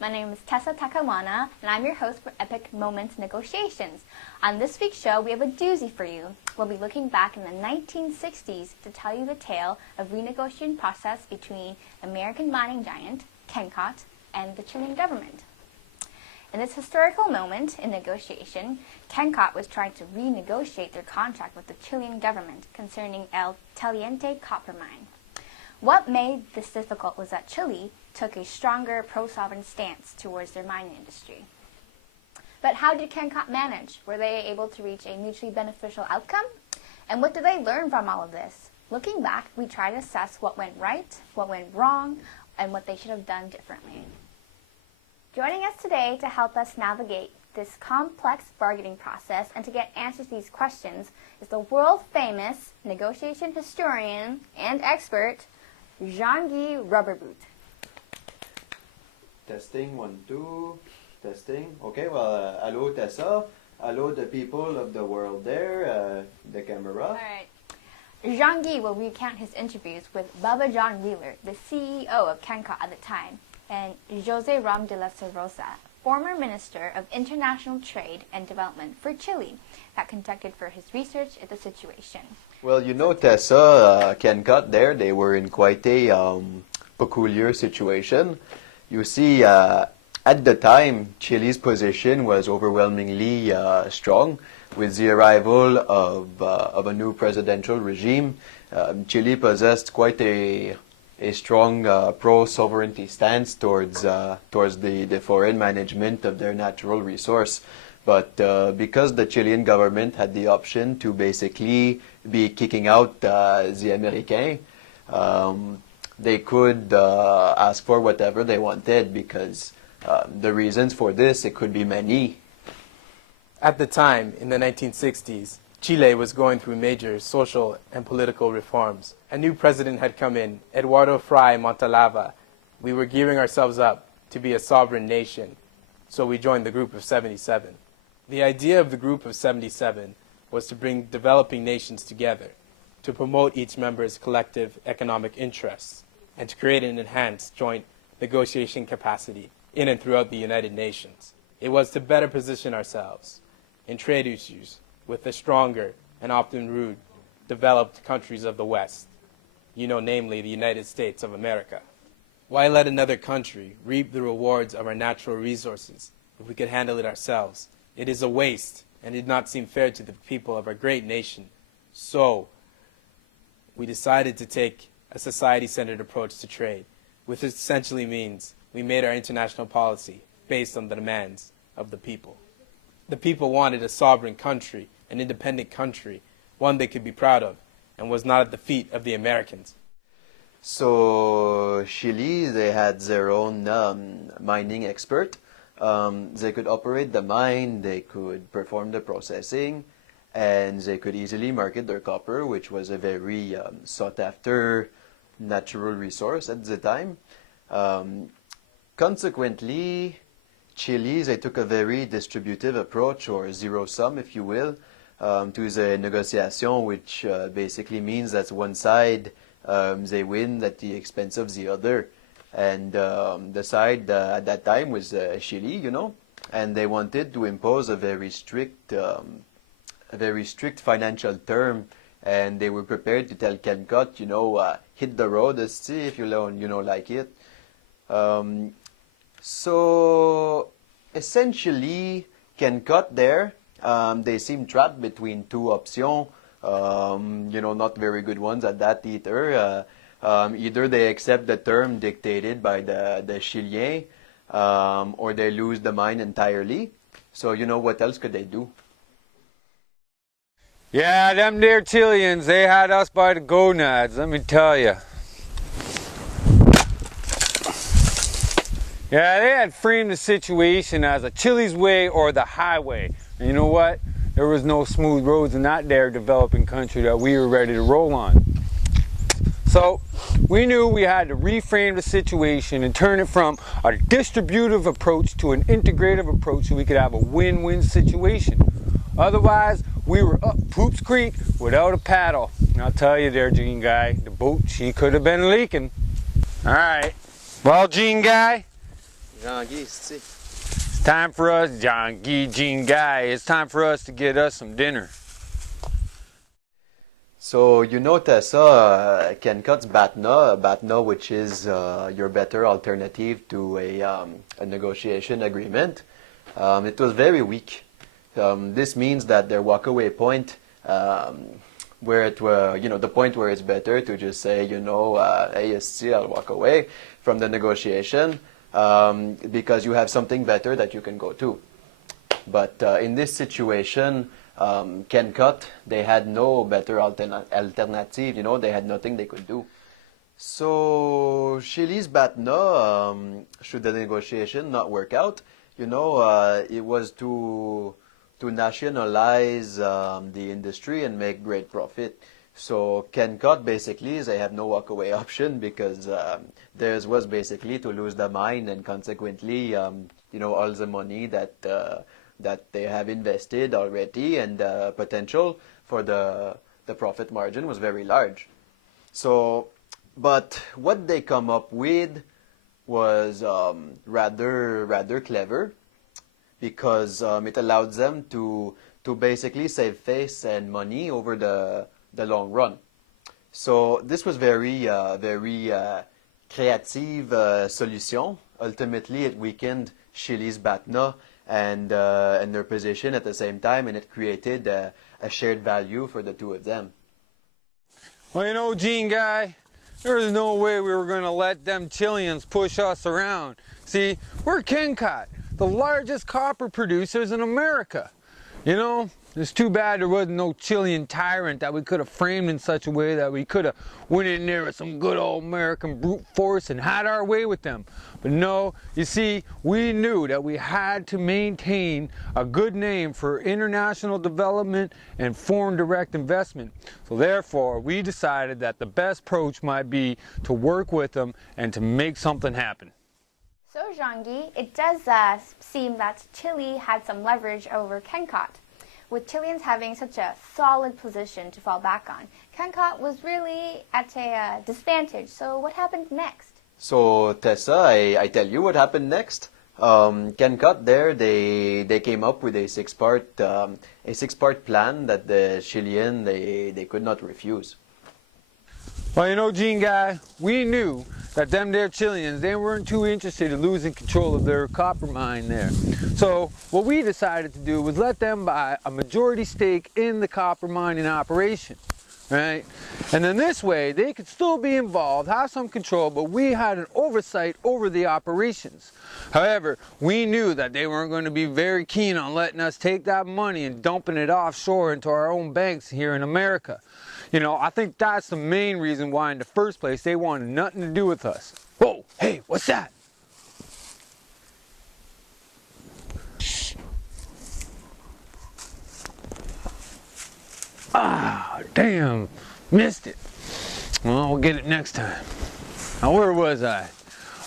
My name is Tessa Takawana, and I'm your host for Epic Moments Negotiations. On this week's show, we have a doozy for you. We'll be looking back in the 1960s to tell you the tale of renegotiation process between American mining giant, Kennecott, and the Chilean government. In this historical moment in negotiation, Kennecott was trying to renegotiate their contract with the Chilean government concerning El Teniente copper mine. What made this difficult was that Chile took a stronger pro-sovereign stance towards their mining industry. But how did Kennecott manage? Were they able to reach a mutually beneficial outcome? And what did they learn from all of this? Looking back, we try to assess what went right, what went wrong, and what they should have done differently. Joining us today to help us navigate this complex bargaining process and to get answers to these questions is the world-famous negotiation historian and expert, Jean-Guy Rubberboot. Testing, 1, 2, testing. Okay, well, hello Tessa, hello the people of the world there, the camera. All right. Jean-Guy will recount his interviews with Baba John Wheeler, the CEO of Kennecott at the time, and José Ram de la Rosa, former Minister of International Trade and Development for Chile, that conducted for his research at the situation. Well, you know, Tessa, Kennecott there, they were in quite a peculiar situation. You see, at the time, Chile's position was overwhelmingly strong. With the arrival of a new presidential regime, Chile possessed quite a strong pro-sovereignty stance towards the foreign management of their natural resource. But because the Chilean government had the option to basically be kicking out the Americans, they could ask for whatever they wanted because the reasons for this, it could be many. At the time, in the 1960s, Chile was going through major social and political reforms. A new president had come in, Eduardo Frei Montalva. We were gearing ourselves up to be a sovereign nation, so we joined the Group of 77. The idea of the Group of 77 was to bring developing nations together, to promote each member's collective economic interests, and to create an enhanced joint negotiation capacity in and throughout the United Nations. It was to better position ourselves in trade issues with the stronger and often rude developed countries of the West, namely the United States of America. Why let another country reap the rewards of our natural resources if we could handle it ourselves? It is a waste and did not seem fair to the people of our great nation. So, we decided to take a society-centered approach to trade, which essentially means we made our international policy based on the demands of the people. The people wanted a sovereign country, an independent country, one they could be proud of, and was not at the feet of the Americans. So Chile, they had their own mining expert. They could operate the mine, they could perform the processing, and they could easily market their copper, which was a very sought-after natural resource at the time. Consequently, Chile, they took a very distributive approach, or zero-sum, if you will, to the negotiation, which basically means that one side, they win at the expense of the other. And the side at that time was Chile, and they wanted to impose a very strict financial term, and they were prepared to tell Kennecott, hit the road, see if you like it. So essentially, Kennecott there, they seem trapped between two options, not very good ones at that either. Either they accept the term dictated by the Chilean, or they lose the mine entirely. So, what else could they do? Yeah, them there Chileans, they had us by the gonads, let me tell you. Yeah, they had framed the situation as a Chile's way or the highway. And you know what? There was no smooth roads in that there developing country that we were ready to roll on. So we knew we had to reframe the situation and turn it from a distributive approach to an integrative approach so we could have a win-win situation. Otherwise, we were up Poops Creek without a paddle. And I'll tell you there, Gene Guy, the boat, she could have been leaking. All right. Well, Gene Guy, It's time for us, John Guy, Jean Guy. It's time for us to get us some dinner. So you know, Tessa, Kennecott's BATNA, which is your better alternative to a negotiation agreement, it was very weak. This means that their walkaway point, where it were, the point where it's better to just say, hey, I'll walk away from the negotiation because you have something better that you can go to. But in this situation, Kennecott, they had no better alternative, they had nothing they could do. So Chile's BATNA, should the negotiation not work out, it was to nationalize the industry and make great profit. So Kennecott basically, they have no walkaway option because theirs was basically to lose the mine and consequently, all the money that they have invested already and the potential for the profit margin was very large. So, but what they come up with was rather clever because it allowed them to basically save face and money over the long run. So this was very creative solution. Ultimately, it weakened Chile's BATNA and their position at the same time, and it created a shared value for the two of them. Well, Gene Guy, there was no way we were going to let them Chileans push us around. See, we're Kennecott, the largest copper producers in America. It's too bad there wasn't no Chilean tyrant that we could have framed in such a way that we could have went in there with some good old American brute force and had our way with them. But no, you see, we knew that we had to maintain a good name for international development and foreign direct investment. So therefore, we decided that the best approach might be to work with them and to make something happen. So, Jean-Guy, it does seem that Chile had some leverage over Kennecott. With Chileans having such a solid position to fall back on, Kennecott was really at a disadvantage. So what happened next? So Tessa, I tell you what happened next. Kennecott there, they came up with a six-part plan that the Chilean they could not refuse. Well, Gene Guy, we knew that them there Chileans, they weren't too interested in losing control of their copper mine there. So what we decided to do was let them buy a majority stake in the copper mining operation, right? And then this way, they could still be involved, have some control, but we had an oversight over the operations. However, we knew that they weren't going to be very keen on letting us take that money and dumping it offshore into our own banks here in America. I think that's the main reason why in the first place they wanted nothing to do with us. Whoa, hey, what's that? Ah, damn, missed it. Well, we'll get it next time. Now, where was I?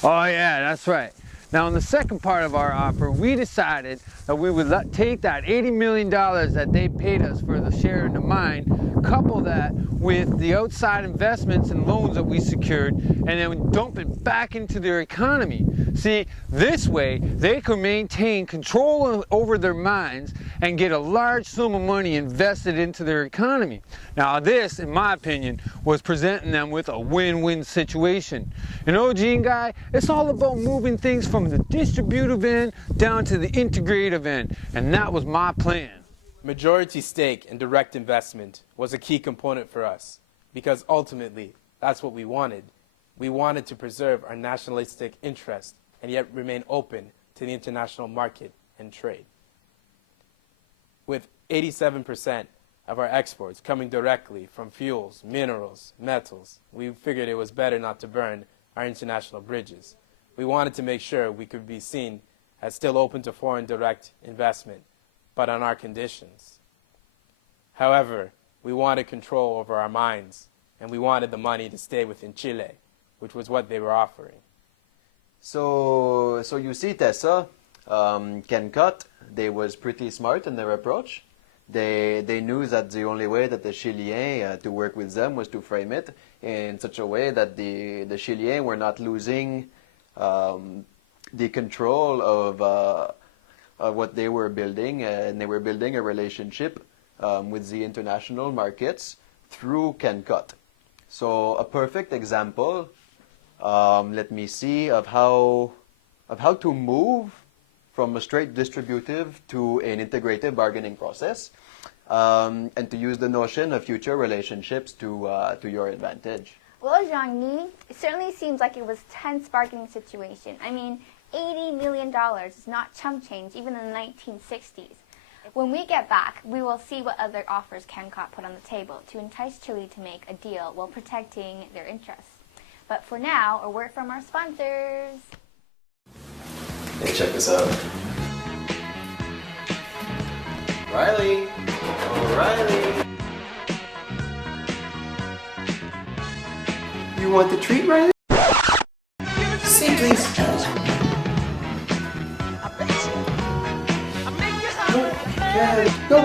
Oh yeah, that's right. Now, in the second part of our offer, we decided that we would take that $80 million that they paid us for the share in the mine, couple that with the outside investments and loans that we secured, and then dump it back into their economy. See, this way, they could maintain control over their mines and get a large sum of money invested into their economy. Now, this, in my opinion, was presenting them with a win-win situation. Gene Guy, it's all about moving things from the distributive end down to the integrative end, and that was my plan. Majority stake and direct investment was a key component for us because ultimately that's what we wanted. We wanted to preserve our nationalistic interest and yet remain open to the international market and trade. With 87% of our exports coming directly from fuels, minerals, metals, we figured it was better not to burn our international bridges. We wanted to make sure we could be seen as still open to foreign direct investment, but on our conditions. However, we wanted control over our mines, and we wanted the money to stay within Chile, which was what they were offering. So you see, Tessa, Kennecott, they was pretty smart in their approach. They knew that the only way that the Chilean to work with them was to frame it in such a way that the Chilean were not losing the control of what they were building, and they were building a relationship with the international markets through Kennecott. So a perfect example, let me see, of how to move from a straight distributive to an integrative bargaining process, and to use the notion of future relationships to your advantage. Well, Jean-Yi, it certainly seems like it was a tense bargaining situation. I mean, $80 million is not chump change, even in the 1960s. When we get back, we will see what other offers Kennecott put on the table to entice Chile to make a deal while protecting their interests. But for now, a word from our sponsors. Hey, check this out. Riley! Oh, Riley! You want the treat, Riley? See, please. No,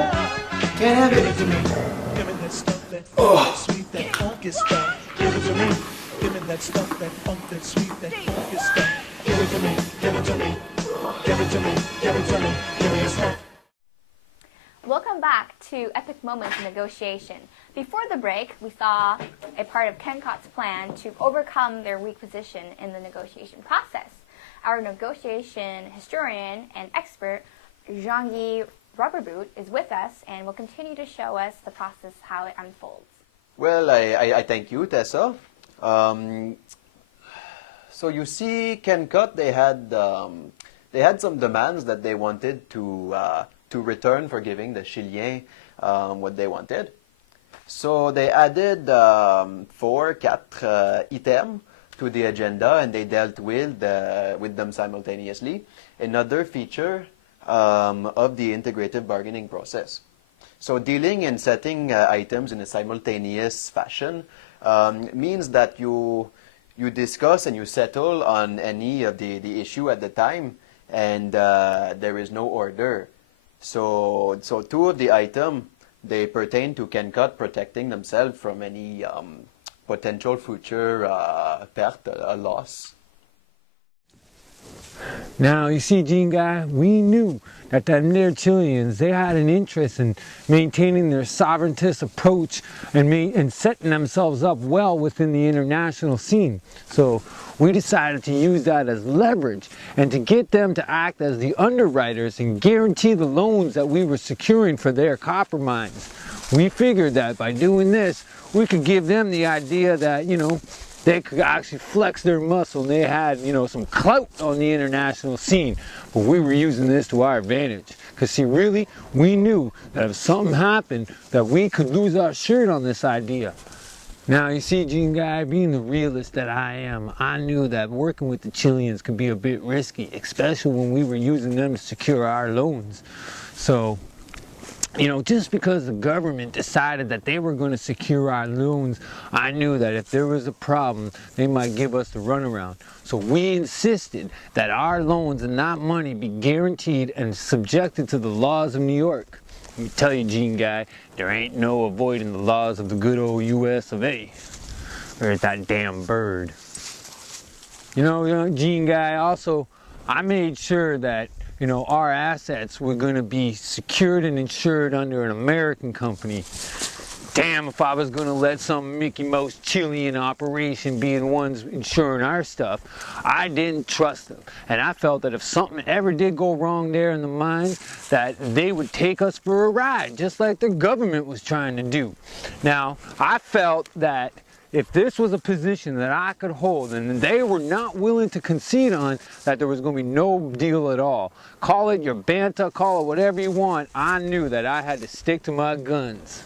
can't have it. Give me that stuff, that funk, sweet, that funky stuff. Give it to me. Give me that stuff, that funk, that sweet, that funky stuff. Give it to me. Give it to me. Give it to me. Give it to me. Give me the stuff. Welcome back to Epic Moments Negotiation. Before the break, we saw a part of Kennecott's plan to overcome their weak position in the negotiation process. Our negotiation historian and expert, Jean-Yi Rubberboot, is with us and will continue to show us the process, how it unfolds. Well, I thank you, Tessa. So you see, Kennecott, they had some demands that they wanted to return for giving the Chilean what they wanted. So they added 4 items to the agenda, and they dealt with them simultaneously. Another feature of the integrative bargaining process. So dealing and setting items in a simultaneous fashion means that you discuss and you settle on any of the issue at the time, and there is no order. So 2 of the items, they pertain to Kennecott protecting themselves from any potential future perte, a loss. Now, you see, Gene Guy, we knew that them there Chileans, they had an interest in maintaining their sovereigntist approach and setting themselves up well within the international scene. So we decided to use that as leverage and to get them to act as the underwriters and guarantee the loans that we were securing for their copper mines. We figured that by doing this, we could give them the idea that, they could actually flex their muscle and they had, some clout on the international scene. But we were using this to our advantage. Because see, really, we knew that if something happened, that we could lose our shirt on this idea. Now, you see, Gene Guy, being the realist that I am, I knew that working with the Chileans could be a bit risky, especially when we were using them to secure our loans. So, just because the government decided that they were going to secure our loans, I knew that if there was a problem, they might give us the runaround. So we insisted that our loans and that money be guaranteed and subjected to the laws of New York. Let me tell you, Gene Guy, there ain't no avoiding the laws of the good old US of A. There's that damn bird. Gene Guy, also, I made sure that our assets were going to be secured and insured under an American company. Damn if I was going to let some Mickey Mouse Chilean operation be the ones insuring our stuff. I didn't trust them. And I felt that if something ever did go wrong there in the mines, that they would take us for a ride, just like the government was trying to do. Now, I felt that if this was a position that I could hold and they were not willing to concede on, that there was going to be no deal at all. Call it your banta, call it whatever you want, I knew that I had to stick to my guns.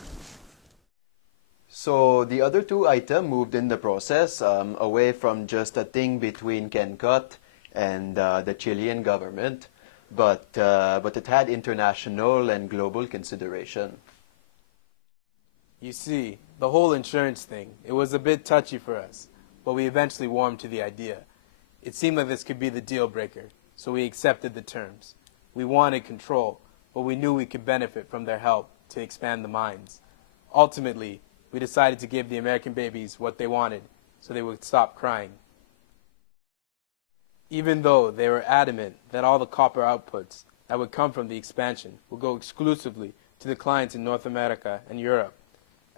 So the other 2 items moved in the process away from just a thing between Kennecott and the Chilean government, but it had international and global consideration. You see, the whole insurance thing, it was a bit touchy for us, but we eventually warmed to the idea. It seemed like this could be the deal breaker, so we accepted the terms. We wanted control, but we knew we could benefit from their help to expand the mines. Ultimately, we decided to give the American babies what they wanted, so they would stop crying. even though they were adamant that all the copper outputs that would come from the expansion would go exclusively to the clients in North America and Europe,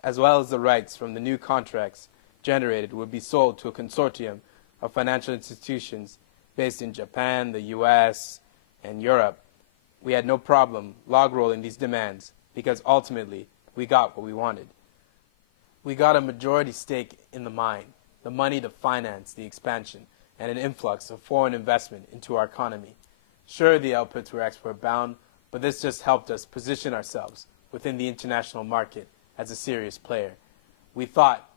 as well as the rights from the new contracts generated would be sold to a consortium of financial institutions based in Japan, the US, and Europe. We had no problem log rolling these demands because ultimately we got what we wanted. We got a majority stake in the mine, the money to finance the expansion, and an influx of foreign investment into our economy. Sure, the outputs were export bound, but this just helped us position ourselves within the international market as a serious player. We thought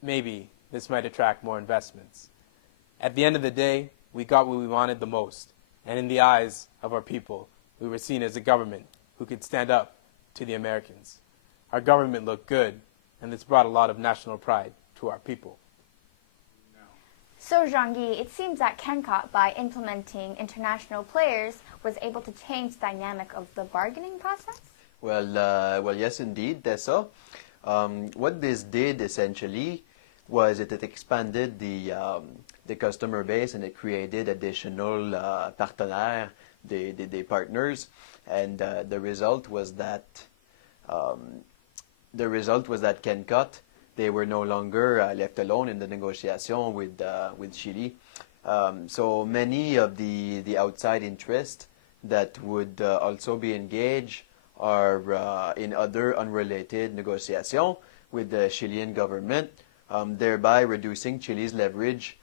maybe this might attract more investments. At the end of the day, we got what we wanted the most, and in the eyes of our people, we were seen as a government who could stand up to the Americans. Our government looked good, and this brought a lot of national pride to our people. So, Jean-Guy, it seems that Kennecott, by implementing international players, was able to change the dynamic of the bargaining process? Well, yes, indeed, Tessa. What this did essentially was it expanded the customer base, and it created additional partenaires, des partners, and the result was that Kennecott, they were no longer left alone in the negotiation with Chile. So many of the outside interests that would also be engaged are in other unrelated negotiations with the Chilean government, thereby reducing Chile's leverage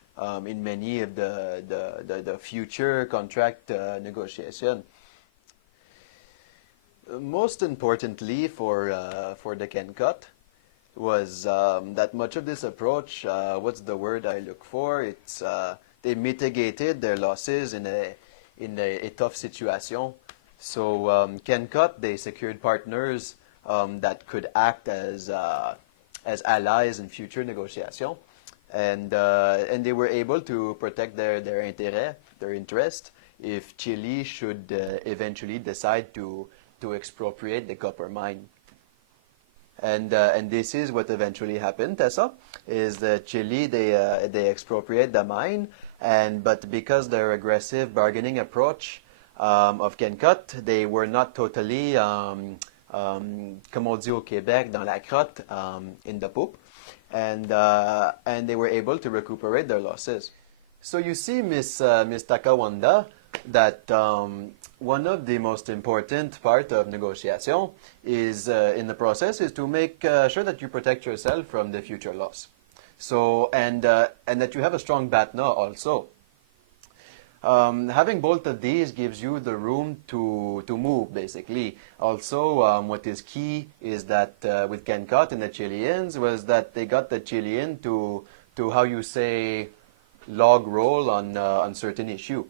in many of the future contract negotiation. Most importantly for the Kennecott was that much of this approach, what's the word I look for? It's they mitigated their losses in a tough situation. So Kennecott, they secured partners that could act as allies in future negotiations, and they were able to protect their interest if Chile should eventually decide to expropriate the copper mine. And this is what eventually happened, Tessa, is that Chile, they expropriate the mine, but because their aggressive bargaining approach of Kennecott, they were not totally, comme on dit au Québec, dans la crotte, in the poop, and they were able to recuperate their losses. So you see, Miss Takawanda, that one of the most important part of negotiation is in the process is to make sure that you protect yourself from the future loss. So and that you have a strong BATNA also. Having both of these gives you the room to move, basically. Also, what is key is that with Kennecott and the Chileans was that they got the Chilean to how you say log roll on certain issue.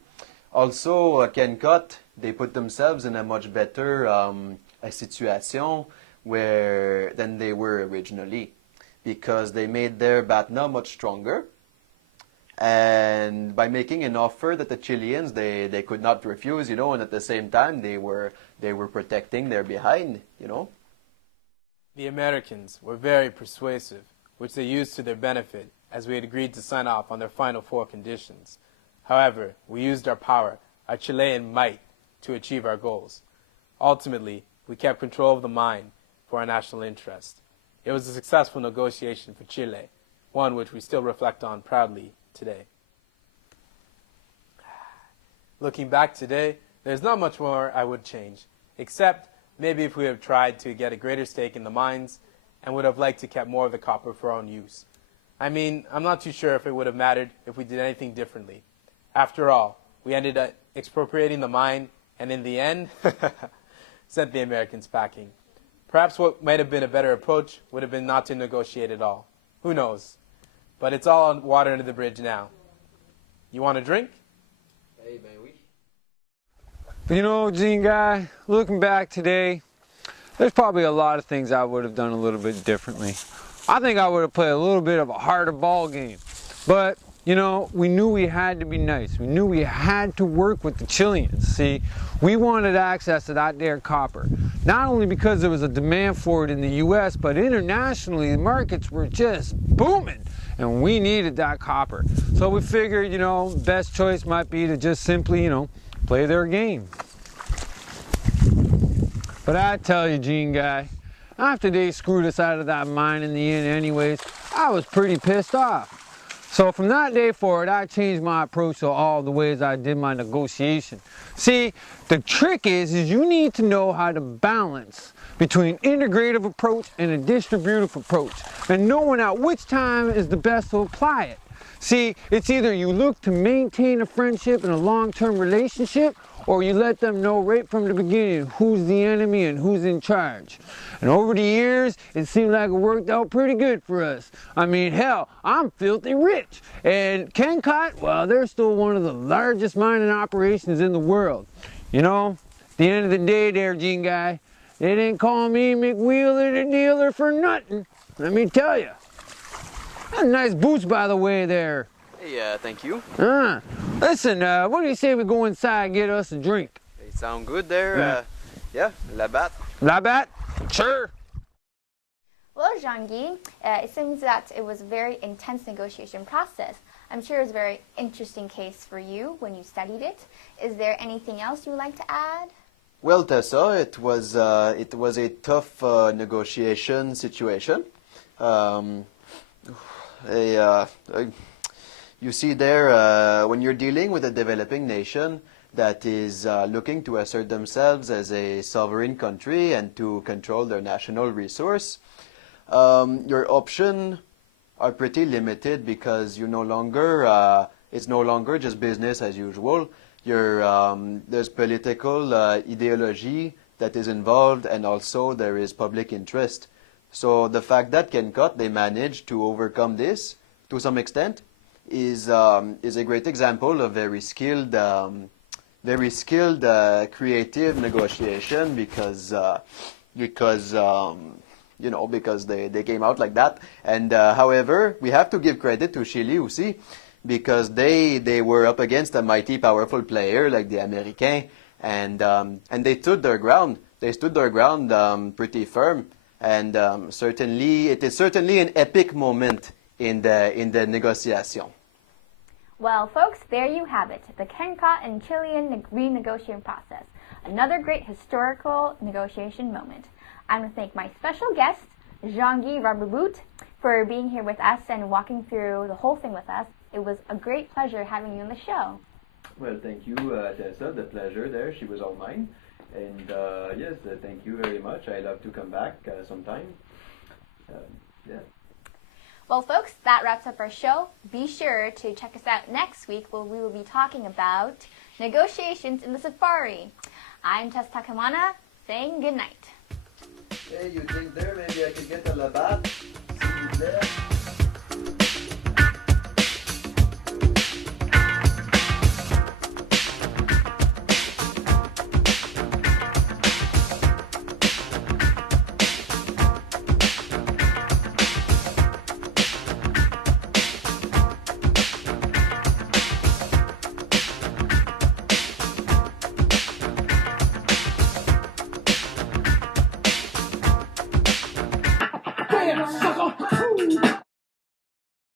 Also, Kennecott, they put themselves in a much better a situation than they were originally, because they made their BATNA much stronger, and by making an offer that the Chileans they could not refuse, and at the same time they were protecting their behind, The Americans were very persuasive, which they used to their benefit, as we had agreed to sign off on their final 4 conditions. However, we used our power, our Chilean might, to achieve our goals. Ultimately, we kept control of the mine for our national interest. It was a successful negotiation for Chile, one which we still reflect on proudly today. Looking back today, there's not much more I would change, except maybe if we have tried to get a greater stake in the mines and would have liked to keep more of the copper for our own use. I mean, I'm not too sure if it would have mattered if we did anything differently. After all, we ended up expropriating the mine, and in the end, sent the Americans packing. Perhaps what might have been a better approach would have been not to negotiate at all. Who knows? But it's all water under the bridge now. You want a drink? Hey, ben oui. But Gene Guy, looking back today, there's probably a lot of things I would have done a little bit differently. I think I would have played a little bit of a harder ball game. But we knew we had to be nice. We knew we had to work with the Chileans. See, we wanted access to that there copper. Not only because there was a demand for it in the US, but internationally, the markets were just booming. and we needed that copper. So we figured, you know, best choice might be to just simply, you know, play their game. But I tell you, Gene guy, after they screwed us out of that mine in the end anyways, I was pretty pissed off. So from that day forward, I changed my approach to all the ways I did my negotiation. See, the trick is you need to know how to balance between integrative approach and a distributive approach, and knowing at which time is the best to apply it. See, it's either you look to maintain a friendship and a long-term relationship, or you let them know right from the beginning who's the enemy and who's in charge. And over the years, it seemed like it worked out pretty good for us. I mean, hell, I'm filthy rich. And Kennecott, well, they're still one of the largest mining operations in the world. You know, at the end of the day there, Gene guy, they didn't call me McWheeler the dealer for nothing. Let me tell you. Nice boots, by the way, there. Hey, thank you. Listen, what do you say we go inside and get us a drink? They sound good there. Yeah, la batte. La batte? Sure. Well, Jean-Guy, it seems that it was a very intense negotiation process. I'm sure it was a very interesting case for you when you studied it. Is there anything else you would like to add? Well, Tessa, it was a tough negotiation situation. You see there, when you're dealing with a developing nation that is looking to assert themselves as a sovereign country and to control their national resource, your options are pretty limited because you no longer, it's no longer just business as usual. There's political ideology that is involved, and also there is public interest. So the fact that Kennecott, they managed to overcome this to some extent is a great example of very skilled creative negotiation because you know, because they came out like that. And however, we have to give credit to Chile aussi, because they were up against a mighty powerful player like the Americans, and they stood their ground. They stood their ground pretty firm, and certainly it is certainly an epic moment in the negotiation. Well, folks, there you have it, the Kennecott and Chilean renegotiation process. Another great historical negotiation moment. I want to thank my special guest, Jean-Guy Roberbout, for being here with us and walking through the whole thing with us. It was a great pleasure having you on the show. Well, thank you, Tessa. The pleasure there, she was all mine. And yes, thank you very much. I love to come back sometime. Yeah. Well, folks, that wraps up our show. Be sure to check us out next week where we will be talking about negotiations in the safari. I'm Tess Takamana, saying good night. Hey, you think there maybe I could get a la batte? See you there.